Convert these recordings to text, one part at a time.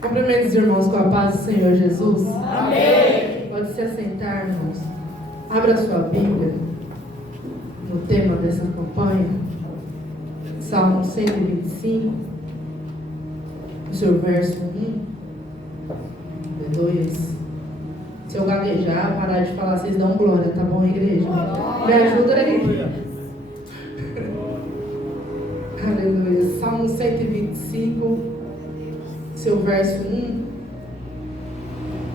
Cumprimento os irmãos com a paz do Senhor Jesus. Amém. Pode se assentar, irmãos. Abra sua Bíblia no tema dessa campanha. Salmo 125, o seu verso 1, 2. Se eu gaguejar, parar de falar, vocês dão glória, tá bom, igreja? Me ajuda aí. Aleluia. Salmo 125. Seu verso 1,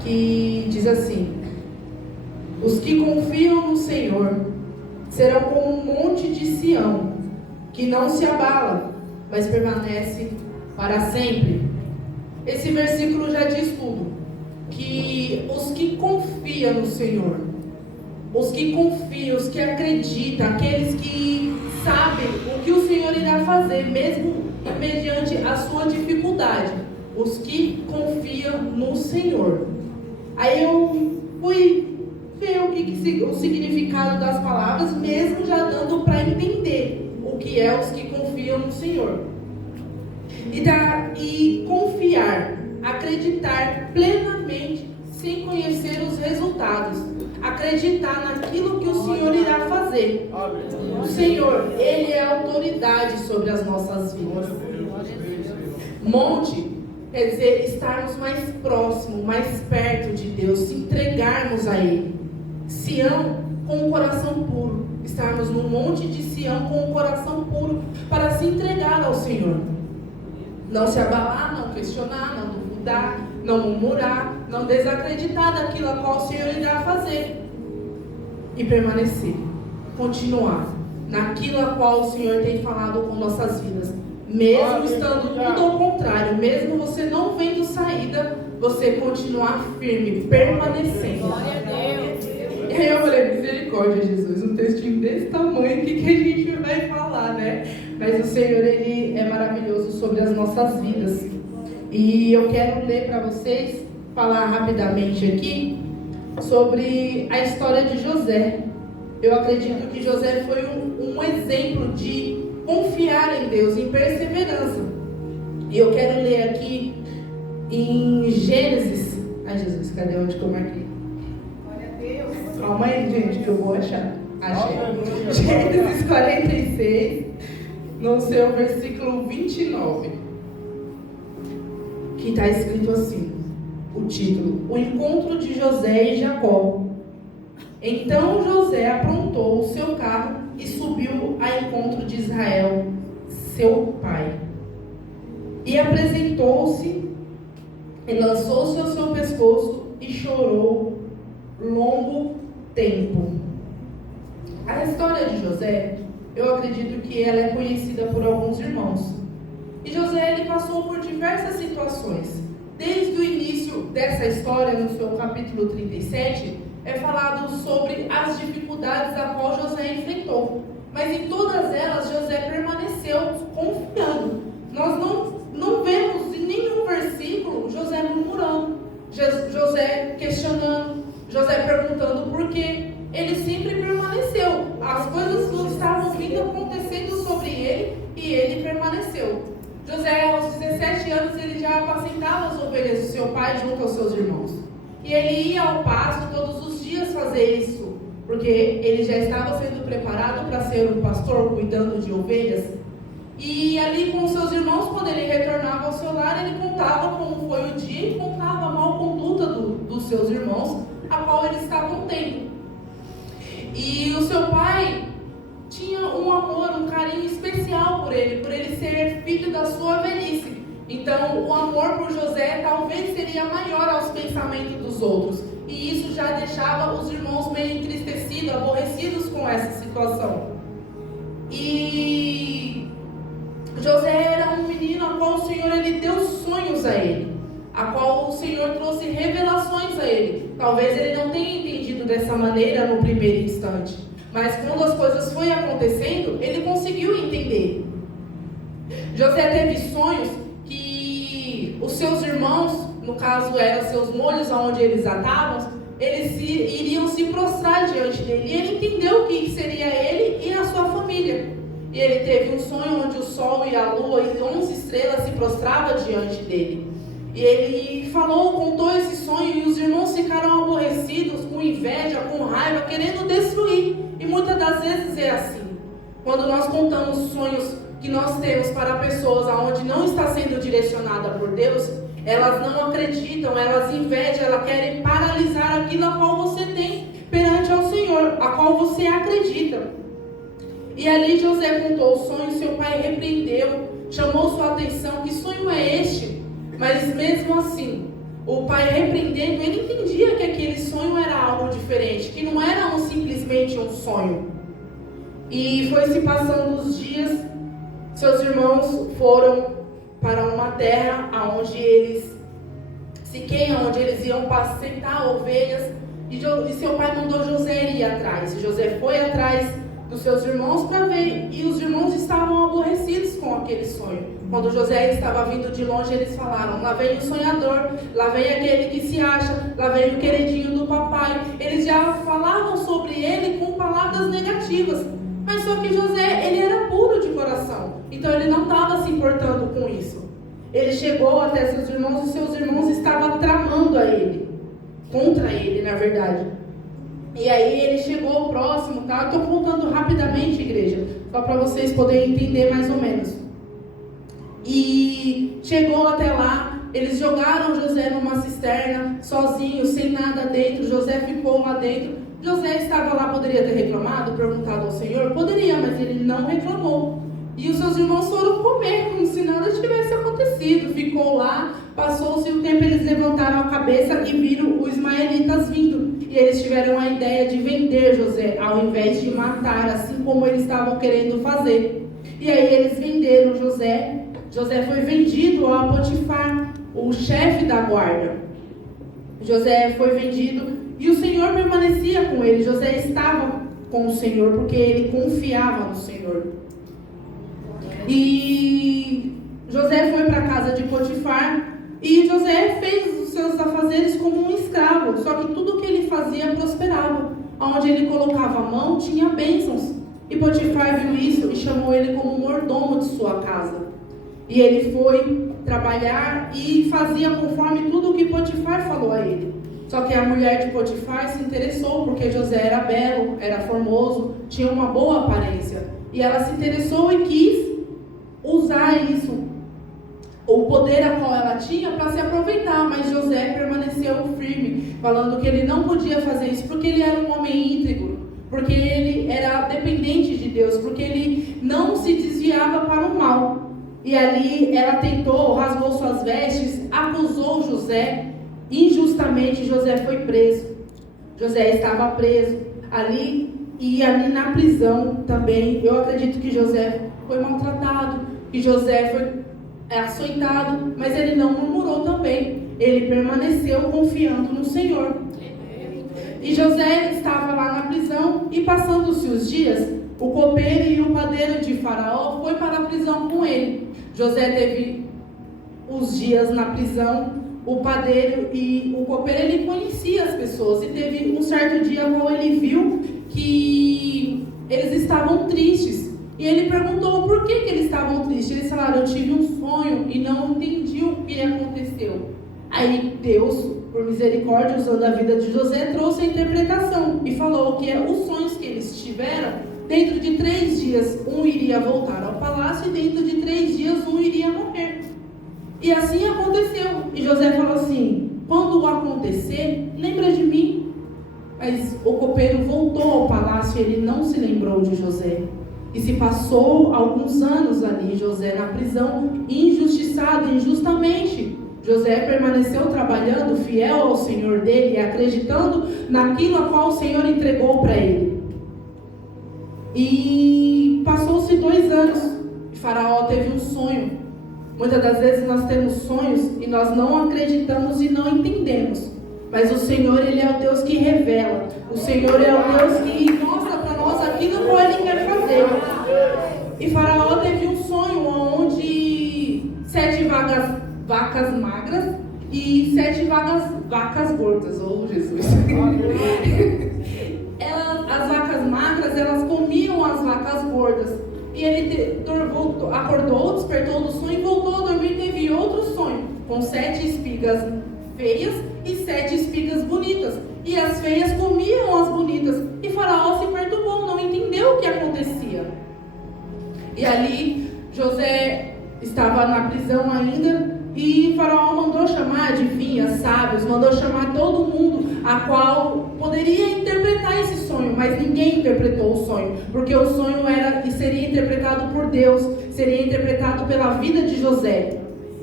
que diz assim: os que confiam no Senhor serão como um monte de Sião, que não se abala, mas permanece para sempre. Esse versículo já diz tudo, que os que confiam no Senhor, os que confiam, os que acreditam, aqueles que sabem o que o Senhor irá fazer, mesmo mediante a sua dificuldade, os que confiam no Senhor. Aí eu fui ver o significado das palavras, mesmo já dando para entender o que é os que confiam no Senhor. E confiar, acreditar plenamente, sem conhecer os resultados, acreditar naquilo que o Senhor irá fazer. O Senhor, Ele é autoridade sobre as nossas vidas. Monte quer dizer estarmos mais próximos, mais perto de Deus, se entregarmos a Ele. Sião, com o coração puro, estarmos no monte de Sião com o coração puro, para se entregar ao Senhor. Não se abalar, não questionar, não duvidar, não murmurar, não desacreditar daquilo a qual o Senhor irá fazer. E permanecer, continuar naquilo a qual o Senhor tem falado com nossas vidas. Mesmo estando tudo ao contrário, mesmo você não vendo saída, você continuar firme, permanecendo. E aí eu falei, misericórdia, Jesus, um textinho desse tamanho, o que a gente vai falar, né? Mas o Senhor, Ele é maravilhoso sobre as nossas vidas. E eu quero ler para vocês, falar rapidamente aqui, sobre a história de José. Eu acredito que José foi um exemplo de confiar em Deus, em perseverança. E eu quero ler aqui em Gênesis. Ai, Jesus, cadê onde que eu marquei? Glória a Deus. Calma aí, gente, que eu vou achar. Achei. Gênesis 46, no seu versículo 29. Que está escrito assim, o título: O encontro de José e Jacó. Então José aprontou o seu carro e subiu a encontro de Israel, seu pai. E apresentou-se, e lançou-se ao seu pescoço e chorou longo tempo. A história de José, eu acredito que ela é conhecida por alguns irmãos. E José, ele passou por diversas situações. Desde o início dessa história, no seu capítulo 37, é falado sobre as dificuldades a qual José enfrentou. Mas em todas elas, José permaneceu confiando. Nós não vemos em nenhum versículo José murmurando, José questionando, José perguntando por quê. Ele sempre permaneceu. As coisas não estavam vindo acontecendo sobre ele e ele permaneceu. José, aos 17 anos, ele já apacentava as ovelhas do seu pai junto aos seus irmãos. E ele ia ao pasto todos os dias fazer isso, porque ele já estava sendo preparado para ser um pastor cuidando de ovelhas. E ali com os seus irmãos, quando ele retornava ao seu lar, ele contava como foi o dia e contava a mal conduta dos seus irmãos, a qual eles estavam tendo. E o seu pai tinha um amor, um carinho especial por ele ser filho da sua velhice. Então, o amor por José talvez seria maior aos pensamentos dos outros. E isso já deixava os irmãos meio entristecidos, aborrecidos com essa situação. E José era um menino a qual o Senhor, ele deu sonhos a ele, a qual o Senhor trouxe revelações a ele. Talvez ele não tenha entendido dessa maneira no primeiro instante, mas quando as coisas foram acontecendo, ele conseguiu entender. José teve sonhos que os seus irmãos, no caso eram seus molhos aonde eles estavam, eles iriam se prostrar diante dele. E ele entendeu que seria ele e a sua família. E ele teve um sonho onde o sol e a lua e 11 estrelas se prostravam diante dele. E ele contou esse sonho, e os irmãos ficaram aborrecidos, com inveja, com raiva, querendo destruir. E muitas das vezes é assim. Quando nós contamos sonhos que nós temos para pessoas onde não está sendo direcionada por Deus, elas não acreditam, elas invejam, elas querem paralisar aquilo a qual você tem perante ao Senhor, a qual você acredita. E ali José contou o sonho, seu pai repreendeu, chamou sua atenção: que sonho é este? Mas mesmo assim, o pai repreendendo, ele entendia que aquele sonho era algo diferente, que não era simplesmente um sonho. E foi se passando os dias, seus irmãos foram para uma terra onde eles iam pacentar ovelhas, e seu pai mandou José ir atrás. José foi atrás dos seus irmãos para ver, e os irmãos estavam aborrecidos com aquele sonho. Quando José estava vindo de longe, eles falaram: lá vem o sonhador, lá vem aquele que se acha, lá vem o queridinho do papai. Eles já falavam sobre ele com palavras negativas. Mas só que José, ele era puro de coração, então ele não estava se importando com isso. Ele chegou até seus irmãos, e seus irmãos estavam tramando a ele, contra ele, na verdade. E aí ele chegou próximo, tá? Eu estou contando rapidamente, igreja, só para vocês poderem entender mais ou menos. E chegou até lá, eles jogaram José numa cisterna, sozinho, sem nada dentro. José ficou lá dentro. José estava lá, poderia ter reclamado, perguntado ao Senhor? Poderia, mas ele não reclamou. E os seus irmãos foram comer, como se nada tivesse acontecido. Ficou lá, passou-se o tempo, eles levantaram a cabeça e viram os ismaelitas vindo. E eles tiveram a ideia de vender José, ao invés de matar, assim como eles estavam querendo fazer. E aí eles venderam José. José foi vendido a Potifar, o chefe da guarda. José foi vendido e o Senhor permanecia com ele. José estava com o Senhor porque ele confiava no Senhor. E José foi para a casa de Potifar, e José fez os seus afazeres como um escravo. Só que tudo que ele fazia prosperava. Onde ele colocava a mão tinha bênçãos. E Potifar viu isso e chamou ele como mordomo de sua casa. E ele foi trabalhar e fazia conforme tudo o que Potifar falou a ele. Só que a mulher de Potifar se interessou, porque José era belo, era formoso, tinha uma boa aparência. E ela se interessou e quis usar isso, o poder a qual ela tinha, para se aproveitar. Mas José permaneceu firme, falando que ele não podia fazer isso, porque ele era um homem íntegro, porque ele era dependente de Deus, porque ele não se desviava para o mal. E ali ela tentou, rasgou suas vestes, acusou José injustamente. José foi preso. José estava preso ali, e ali na prisão também. Eu acredito que José foi maltratado, que José foi açoitado, mas ele não murmurou também. Ele permaneceu confiando no Senhor. E José estava lá na prisão, e passando-se os dias, o copeiro e o padeiro de Faraó foi para a prisão com ele. José teve os dias na prisão. O padeiro e o copeiro, ele conhecia as pessoas, e teve um certo dia qual ele viu que eles estavam tristes. E ele perguntou por que eles estavam tristes. Eles falaram: eu tive um sonho e não entendi o que aconteceu. Aí Deus, por misericórdia, usando a vida de José, trouxe a interpretação e falou que os sonhos que eles tiveram, dentro de 3 dias um iria voltar ao palácio, e dentro de 3 dias um iria morrer. E assim aconteceu. E José falou assim: quando acontecer, lembra de mim. Mas o copeiro voltou ao palácio e ele não se lembrou de José. E se passou alguns anos ali, José na prisão, injustiçado, injustamente. José permaneceu trabalhando, fiel ao Senhor dele, acreditando naquilo a qual o Senhor entregou para ele. E passou-se 2 anos, e Faraó teve um sonho. Muitas das vezes nós temos sonhos e nós não acreditamos e não entendemos. Mas o Senhor, Ele é o Deus que revela. O Senhor é o Deus que mostra para nós aquilo que Ele quer fazer. E Faraó teve um sonho onde 7 vacas magras e 7 vacas gordas. Oh, Jesus! As vacas magras, elas comiam as vacas gordas. E ele acordou, despertou do sonho e voltou a dormir e teve outro sonho. com 7 espigas feias e 7 espigas bonitas. E as feias comiam as bonitas. E Faraó se perturbou, não entendeu o que acontecia. E ali José estava na prisão ainda. E Faraó mandou chamar adivinhas, sábios, mandou chamar todo mundo a qual poderia interpretar esse sonho, mas ninguém interpretou o sonho, porque o sonho era e seria interpretado por Deus, seria interpretado pela vida de José.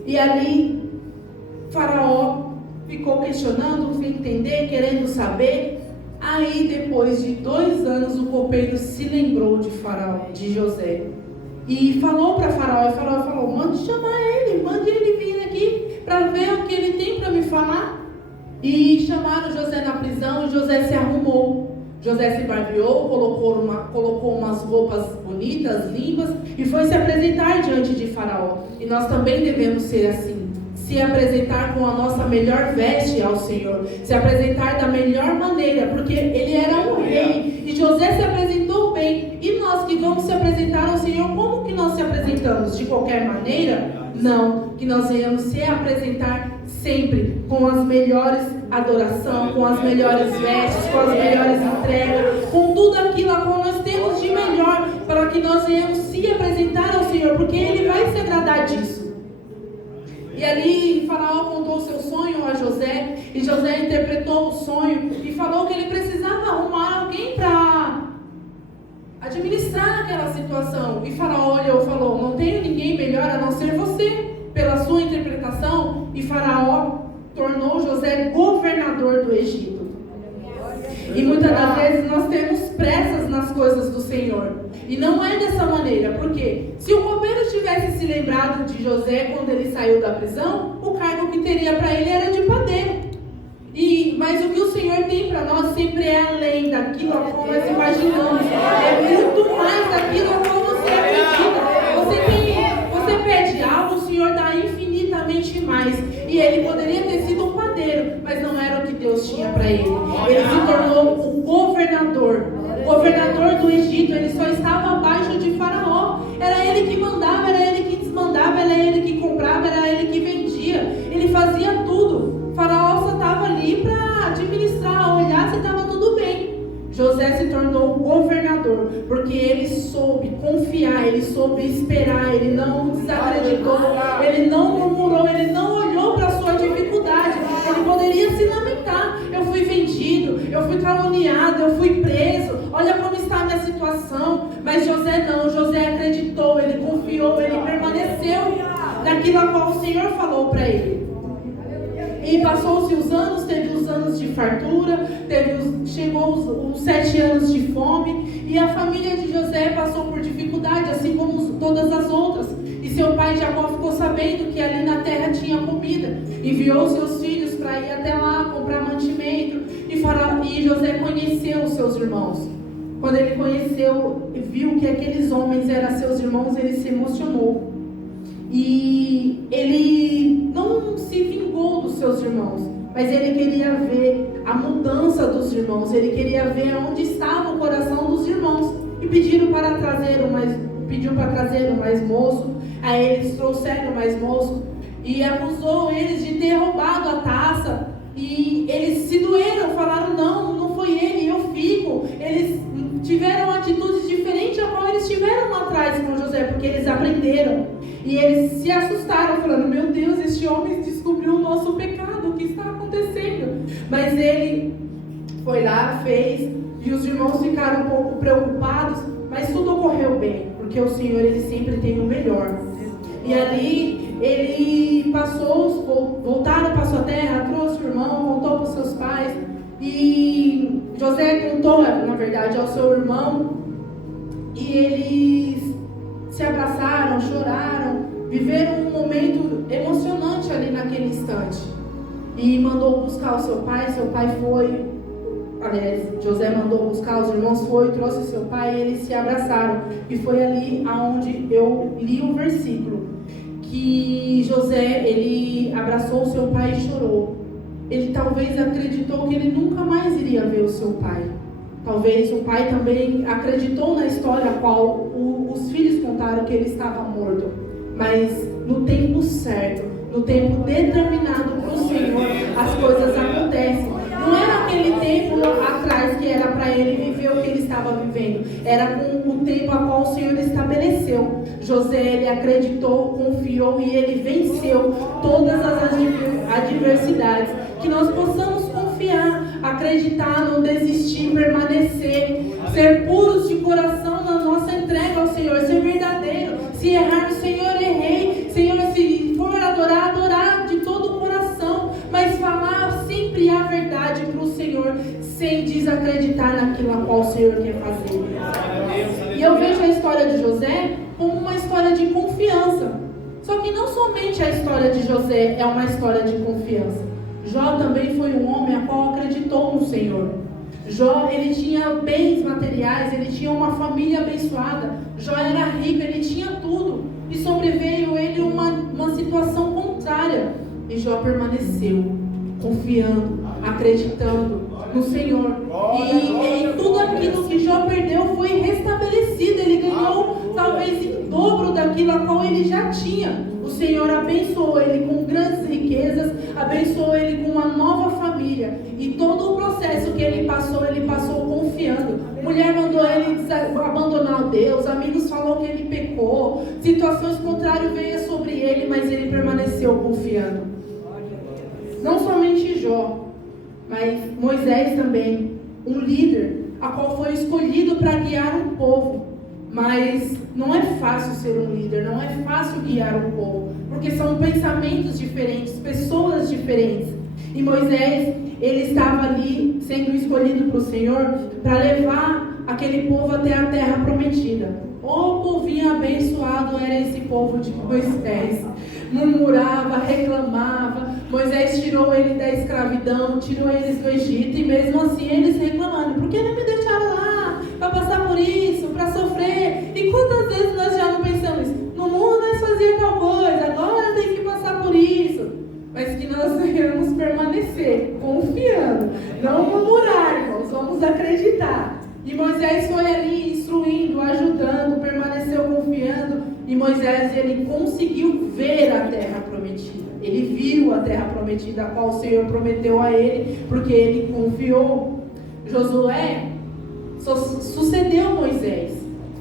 E ali Faraó ficou questionando, sem entender, querendo saber. Aí depois de 2 anos o copeiro se lembrou de Faraó, de José. E falou para Faraó, e Faraó falou: mande chamar ele, mande ele vir aqui para ver o que ele tem para me falar. E chamaram José na prisão e José se arrumou. José se barbeou, colocou umas roupas bonitas, limpas e foi se apresentar diante de Faraó. E nós também devemos ser assim. Se apresentar com a nossa melhor veste ao Senhor, se apresentar da melhor maneira, porque ele era um rei e José se apresentou bem. E nós que vamos se apresentar ao Senhor, como que nós se apresentamos? De qualquer maneira? Não, que nós venhamos se apresentar sempre com as melhores adoração, com as melhores vestes, com as melhores entregas, com tudo aquilo a qual nós temos de melhor, para que nós venhamos se apresentar ao Senhor, porque Ele vai se agradar disso. E ali Faraó contou o seu sonho a José, e José interpretou o sonho e falou que ele precisava arrumar alguém para administrar aquela situação. E Faraó olhou e falou: não tenho ninguém melhor a não ser você, pela sua interpretação. E Faraó tornou José governador do Egito. E muitas das vezes nós temos pressas nas coisas do Senhor. E não é dessa maneira, porque se o copeiro tivesse se lembrado de José quando ele saiu da prisão, o cargo que teria para ele era de padeiro. Mas o que o Senhor tem para nós sempre é além daquilo a qual nós imaginamos. É muito mais daquilo a qual você acredita. Você pede algo, o Senhor dá infinitamente mais. E ele poderia ter sido um padeiro, mas não era o que Deus tinha para ele. Ele se tornou o governador. O governador do Egito, ele só estava abaixo de Faraó. Era ele que mandava, era ele que desmandava, era ele que comprava, era ele que vendia. Ele fazia tudo. Faraó só estava ali para administrar, olhar se estava tudo bem. José se tornou governador, porque ele soube confiar, ele soube esperar, ele não desacreditou, ele não murmurou, ele não olhou para a sua dificuldade. Ele poderia se lamentar: eu fui vendido, eu fui caluniado, eu fui preso, olha como está a minha situação. Mas José não, José acreditou, ele confiou, ele permaneceu naquilo a qual o Senhor falou para ele. E passou-se os anos, teve os anos de fartura, chegou os 7 anos de fome, e a família de José passou por dificuldade, assim como todas as outras. E seu pai Jacó ficou sabendo que ali na terra tinha comida, enviou seus filhos para ir até lá comprar mantimento, e José conheceu os seus irmãos. Quando ele conheceu e viu que aqueles homens eram seus irmãos, ele se emocionou. E ele não se vingou dos seus irmãos, mas ele queria ver a mudança dos irmãos, ele queria ver onde estava o coração dos irmãos. E pediu para trazer o mais moço. Aí eles trouxeram o mais moço e acusou eles de ter roubado a taça. E eles se doeram, falaram: não foi ele, eu fico. Eles tiveram atitudes diferentes a qual eles tiveram lá atrás com José, porque eles aprenderam. E eles se assustaram, falando: meu Deus, este homem descobriu o nosso pecado, o que está acontecendo? Mas ele foi lá, fez, e os irmãos ficaram um pouco preocupados, mas tudo ocorreu bem, porque o Senhor, ele sempre tem o melhor. E ali ele voltaram para sua terra, trouxe o irmão, contou para os seus pais, e José contou, na verdade, ao seu irmão, e eles se abraçaram, choraram, viveram um momento emocionante ali naquele instante. E mandou buscar o seu pai foi, José mandou buscar os irmãos, trouxe seu pai, e eles se abraçaram. E foi ali aonde eu li o versículo, que José, ele abraçou o seu pai e chorou. Ele talvez acreditou que ele nunca mais iria ver o seu pai. Talvez o pai também acreditou na história a qual os filhos contaram que ele estava morto. Mas no tempo certo, No tempo determinado para o Senhor, as coisas acontecem. Não era aquele tempo atrás que era para ele viver o que ele estava vivendo. Era com o tempo a qual o Senhor estabeleceu. José, ele acreditou, confiou e ele venceu todas as adversidades. Que nós possamos confiar, acreditar, não desistir, permanecer, ser puros de coração na nossa entrega ao Senhor, ser verdadeiro. Se errar, Senhor, errei. Senhor, se for adorar, adorar de todo o coração, mas falar sempre a verdade para o Senhor, sem desacreditar naquilo a qual o Senhor quer fazer. E eu vejo a história de José como uma história de confiança. Só que não somente a história de José é uma história de confiança. Jó também foi um homem a qual acreditou no Senhor. Jó, ele tinha bens materiais, ele tinha uma família abençoada. Jó era rico, ele tinha tudo. E sobreveio ele uma situação contrária. E Jó permaneceu, confiando, acreditando no Senhor. E tudo aquilo que Jó perdeu foi restabelecido. Ele ganhou talvez em dobro daquilo a qual ele já tinha. O Senhor abençoou ele com grandes riquezas, abençoou ele com uma nova família. E todo o processo que ele passou confiando. Mulher mandou ele abandonar o Deus, amigos falaram que ele pecou, situações contrárias veio sobre ele, mas ele permaneceu confiando. Não somente Jó, mas Moisés também, um líder, a qual foi escolhido para guiar um povo. Mas não é fácil ser um líder, não é fácil guiar um povo, porque são pensamentos diferentes, pessoas diferentes. E Moisés, ele estava ali sendo escolhido para o Senhor para levar aquele povo até a terra prometida. O povinho abençoado era esse povo de Moisés. Murmurava, reclamava. Moisés tirou ele da escravidão, tirou eles do Egito, e mesmo assim eles reclamando: por que não me deixaram lá para passar por isso, para sofrer? E quantas vezes nós já não pensamos: no mundo nós fazíamos tal coisa, agora tem que passar por isso? Mas que nós devemos permanecer confiando, não murmurar, irmãos, vamos acreditar. E Moisés foi ali instruindo, ajudando, permaneceu confiando. E Moisés, ele conseguiu ver a terra prometida. Ele viu a terra prometida, a qual o Senhor prometeu a ele, porque ele confiou. Josué sucedeu Moisés.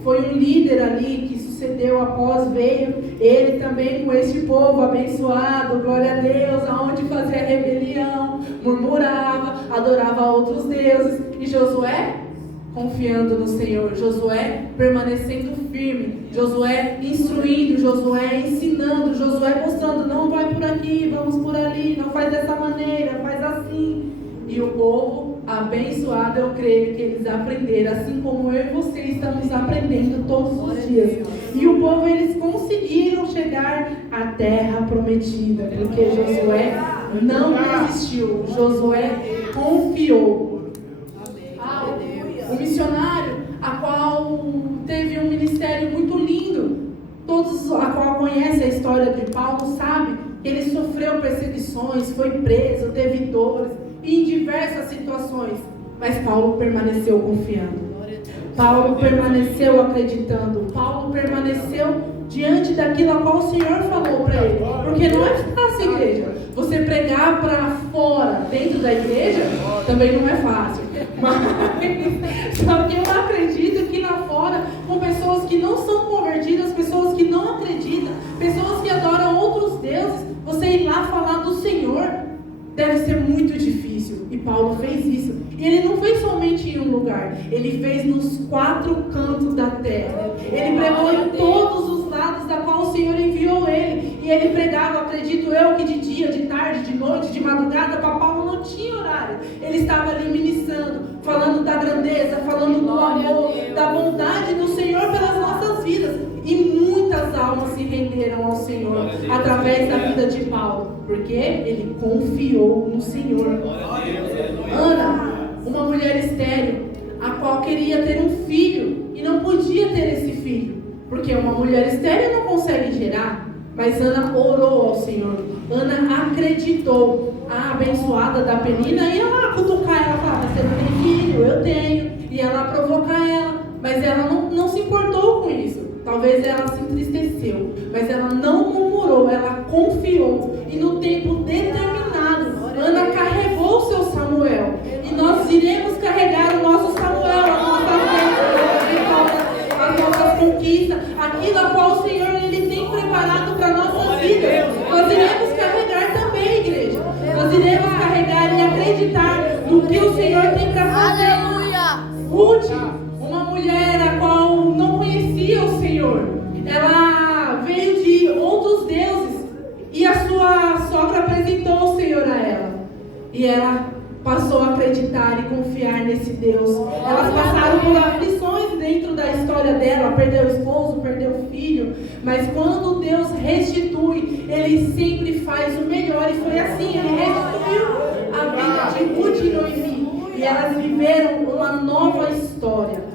Foi um líder ali que sucedeu após, veio ele também com este povo abençoado, glória a Deus, aonde fazia rebelião, murmurava, adorava outros deuses. E Josué confiando no Senhor, Josué permanecendo firme, Josué instruindo, Josué ensinando, Josué mostrando: não vai por aqui, vamos por ali, não faz dessa maneira, faz assim. E o povo abençoado, eu creio que eles aprenderam, assim como eu e você estamos aprendendo todos os dias. E o povo, eles conseguiram chegar à terra prometida, porque Josué não desistiu, Josué confiou. Um missionário, a qual teve um ministério muito lindo, todos a qual conhecem a história de Paulo sabe que ele sofreu perseguições, foi preso, teve dores em diversas situações, mas Paulo permaneceu confiando. Paulo permaneceu acreditando. Paulo permaneceu diante daquilo a qual o Senhor falou para ele. Porque não é fácil, igreja. Você pregar para fora, dentro da igreja, também não é fácil. Mas só que eu acredito que lá fora, com pessoas que não são convertidas, pessoas que não acreditam, pessoas que adoram outros deuses, você ir lá falar do Senhor deve ser muito difícil. E Paulo fez isso. E ele não fez somente em um lugar, ele fez nos 4 cantos da terra. Ele pregou em todos os lados da qual o Senhor enviou ele. E ele pregava, acredito eu, que de dia, de tarde, de noite, de madrugada. Para Paulo não tinha horário. Ele estava ali ministrando, falando da grandeza, falando do amor, da bondade do Senhor pelas nossas vidas. E muitas almas se renderam ao Senhor através da vida de Paulo, porque ele confiou no Senhor. Ana, uma mulher estéril, a qual queria ter um filho e não podia ter esse filho, porque uma mulher estéril não consegue gerar. Mas Ana orou ao Senhor. Ana acreditou. A abençoada da Penina ia lá cutucar ela, falava: você não tem filho? Eu tenho. E ela provocar ela, mas ela não se importou com isso. Talvez ela se entristeceu, mas ela não murmurou. esperou, ela confiou. E no tempo determinado, Ana carregou o seu Samuel. E nós iremos carregar o nosso Samuel, as nossas vitórias, as nossas conquistas, aquilo a qual o Senhor Ele tem preparado para nossas vidas. Nós iremos carregar também, igreja. Nós iremos carregar e acreditar no que o Senhor tem para fazer. Ruth, uma mulher a qual não conhecia o Senhor, ela veio de outros deuses e a sua sogra apresentou o Senhor a ela. E ela passou a acreditar e confiar nesse Deus. Elas passaram por aflições dentro da história dela, perdeu o esposo, perdeu o filho, mas quando Deus restitui, Ele sempre faz o melhor, e foi assim, Ele restituiu a vida de Ruth e Noemi, e elas viveram uma nova história.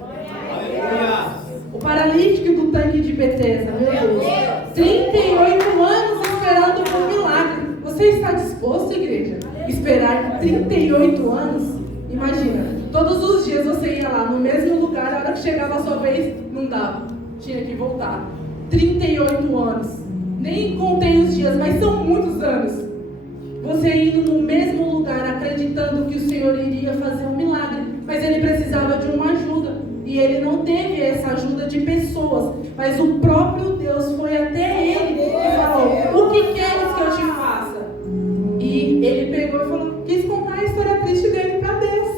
O paralítico do tanque de Betesda, meu Deus, 38 anos esperando por um milagre. Você está disposto, igreja? Esperar 38 anos? Imagina, todos os dias você ia lá no mesmo lugar, a hora que chegava a sua vez, não dava, tinha que voltar. 38 anos, nem contei os dias, mas são muitos anos. Você indo no mesmo lugar, acreditando que o Senhor iria fazer um milagre, mas Ele precisava de uma ajuda. E Ele não teve essa ajuda de pessoas, mas o próprio Deus foi até Ele e falou: o que queres que eu te faça? E Ele pegou e falou, quis contar a história triste dele para Deus.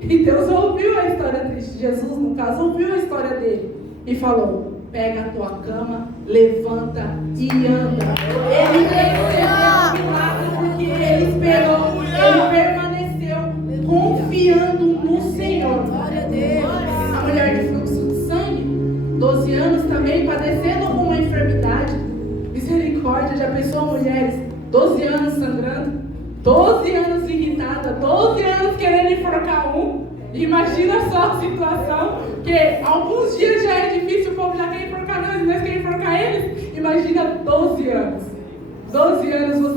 E Deus ouviu a história triste. Jesus, no caso, ouviu a história dele e falou: pega a tua cama, levanta e anda. Ele recebeu o milagre porque ele esperou, ele permaneceu confiando no Senhor. A mulher de fluxo de sangue, 12 anos também, padecendo alguma enfermidade. Misericórdia, já pensou, mulheres? 12 anos sangrando, 12 anos irritada, 12 anos querendo enforcar um. Imagina só a situação, que alguns dias já é difícil, o povo já quer enforcar nós, nós queremos enforcar eles. Imagina 12 anos. 12 anos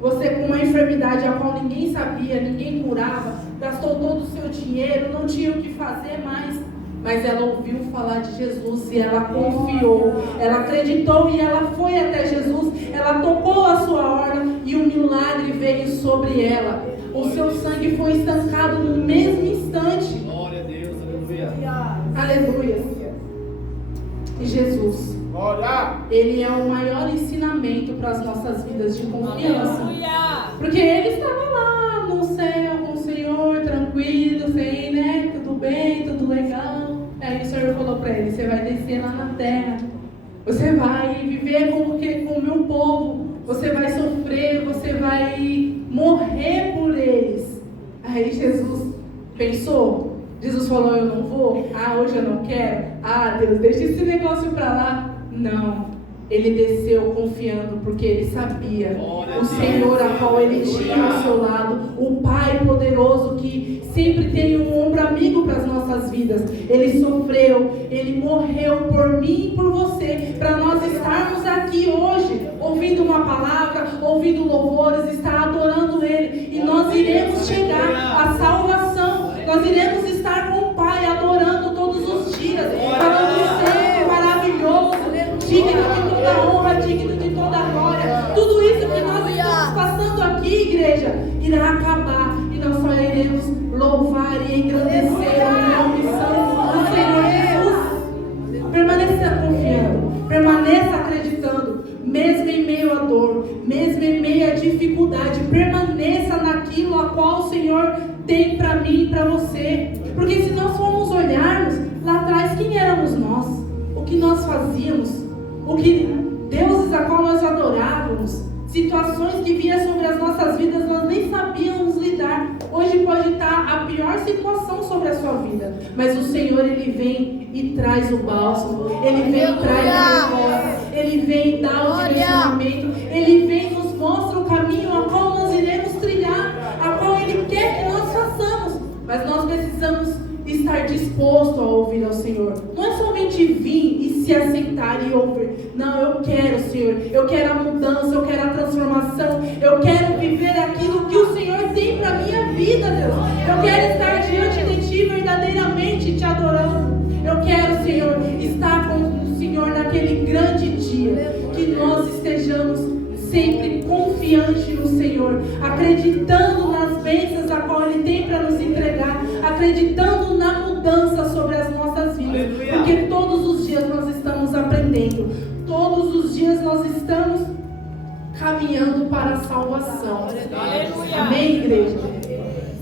você com uma enfermidade a qual ninguém sabia, ninguém curava, gastou todo o seu dinheiro, não tinha o que fazer mais. Mas ela ouviu falar de Jesus e ela confiou, ela acreditou e ela foi até Jesus, ela tocou a sua orla e o milagre veio sobre ela. O seu sangue foi estancado no mesmo instante. Glória a Deus, aleluia. Aleluia. E Jesus, Ele é o maior ensinamento para as nossas vidas de confiança. Porque Ele estava lá no céu com o Senhor, tranquilo, sem, né, tudo bem, tudo legal. Aí o Senhor falou para ele: você vai descer lá na terra, você vai viver com o meu povo, você vai sofrer, você vai morrer por eles. Aí Jesus pensou, Jesus falou: eu não vou? Ah, hoje eu não quero? Ah, Deus, deixa esse negócio para lá. Não. Ele desceu confiando, porque ele sabia o Senhor a qual ele tinha ao seu lado, o Pai poderoso que sempre tem um ombro amigo para as nossas vidas. Ele sofreu, ele morreu por mim e por você, para nós estarmos aqui hoje, ouvindo uma palavra, ouvindo louvores, estar adorando Ele, e nós iremos chegar à salvação, nós iremos estar com o Pai adorando todos os dias, falando santo, maravilhoso, digno de toda honra, digno de toda glória. Tudo isso que nós estamos passando aqui, igreja, irá acabar e nós só iremos louvar e engrandecer o nome santo do Senhor Jesus. Permaneça confiando, permaneça acreditando, mesmo em meio à dor, mesmo em meio à dificuldade, permaneça naquilo a qual o Senhor tem para mim e para você. Porque se nós formos olharmos lá atrás, quem éramos nós? O que nós fazíamos? O que deuses a qual nós adorávamos, situações que vinham sobre as nossas vidas, nós nem sabíamos lidar. Hoje pode estar a pior situação sobre a sua vida, mas o Senhor, Ele vem e traz o bálsamo, Ele vem e traz a resposta, Ele vem e dá o direcionamento, Ele vem e nos mostra o caminho a qual nós iremos trilhar, a qual Ele quer que nós façamos, mas nós precisamos estar disposto a ouvir ao Senhor. Não é somente vir e se assentar e ouvir. Não, eu quero, Senhor, eu quero a mudança, eu quero a transformação, eu quero viver aquilo que o Senhor tem para a minha vida, Deus. Eu quero estar diante de Ti verdadeiramente te adorando. Eu quero, Senhor, estar com o Senhor naquele grande dia, que nós estejamos Senhor, acreditando nas bênçãos a qual Ele tem para nos entregar, acreditando na mudança sobre as nossas vidas, porque todos os dias nós estamos aprendendo, todos os dias nós estamos caminhando para a salvação. Amém, igreja?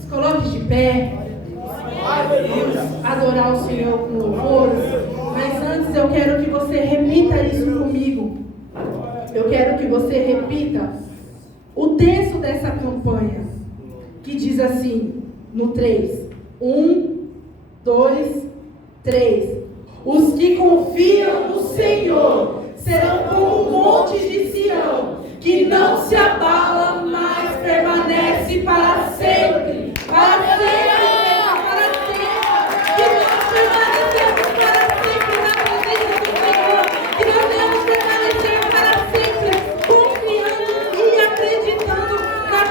Se coloque de pé. Adorar o Senhor com louvor. Mas antes eu quero que você repita isso comigo. Eu quero que você repita o texto dessa campanha, que diz assim, no 3. 1, 2, 3. Os que confiam no Senhor serão como o monte de Sião, que não se abala, mas permanece para sempre. Para sempre.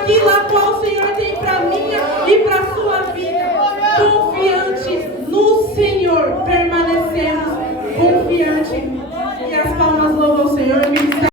Aquilo a qual o Senhor tem para minha e para a sua vida. Confiante no Senhor, permanecemos confiante